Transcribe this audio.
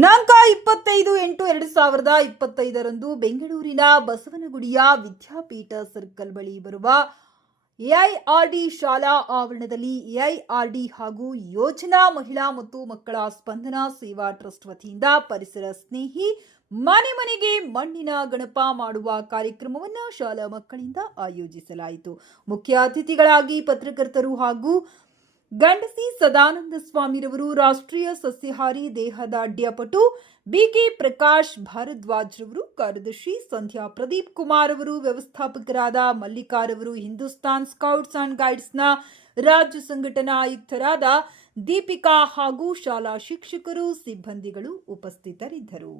ದಿನಾಂಕ 25/8/2025 ಬೆಂಗಳೂರಿನ ಬಸವನಗುಡಿಯ ವಿದ್ಯಾಪೀಠ ಸರ್ಕಲ್ ಬಳಿ ಬರುವ ಎಐಆರ್ಡಿ ಶಾಲಾ ಆವರಣದಲ್ಲಿ ಎಐಆರ್ಡಿ ಹಾಗೂ ಯೋಜನಾ ಮಹಿಳಾ ಮತ್ತು ಮಕ್ಕಳ ಸ್ಪಂದನ ಸೇವಾ ಟ್ರಸ್ಟ್ ವತಿಯಿಂದ ಪರಿಸರ ಸ್ನೇಹಿ ಮನೆ ಮನೆಗೆ ಮಣ್ಣಿನ ಗಣಪ ಮಾಡುವ ಕಾರ್ಯಕ್ರಮವನ್ನು ಶಾಲಾ ಮಕ್ಕಳಿಂದ ಆಯೋಜಿಸಲಾಯಿತು. ಮುಖ್ಯ ಅತಿಥಿಗಳಾಗಿ ಪತ್ರಕರ್ತರು ಹಾಗೂ ಗಂಡಸಿ ಸದಾನಂದ ಸ್ವಾಮಿರವರು, ರಾಷ್ಟ್ರೀಯ ಸಸ್ಯಹಾರಿ ದೇಹದಾಢ್ಯಪಟು ಬಿಕೆ ಪ್ರಕಾಶ್ ಭಾರದ್ವಾಜ್ ರವರು, ಕಾರ್ಯದರ್ಶಿ ಸಂಧ್ಯಾ ಪ್ರದೀಪ್ ಕುಮಾರ್ ಅವರು, ವ್ಯವಸ್ಥಾಪಕರಾದ ಮಲ್ಲಿಕಾರವರು, ಹಿಂದೂಸ್ತಾನ್ ಸ್ಕೌಟ್ಸ್ ಅಂಡ್ ಗೈಡ್ಸ್ನ ರಾಜ್ಯ ಸಂಘಟನಾ ಆಯುಕ್ತರಾದ ದೀಪಿಕಾ ಹಾಗೂ ಶಾಲಾ ಶಿಕ್ಷಕರು, ಸಿಬ್ಬಂದಿಗಳು ಉಪಸ್ಥಿತರಿದ್ದರು.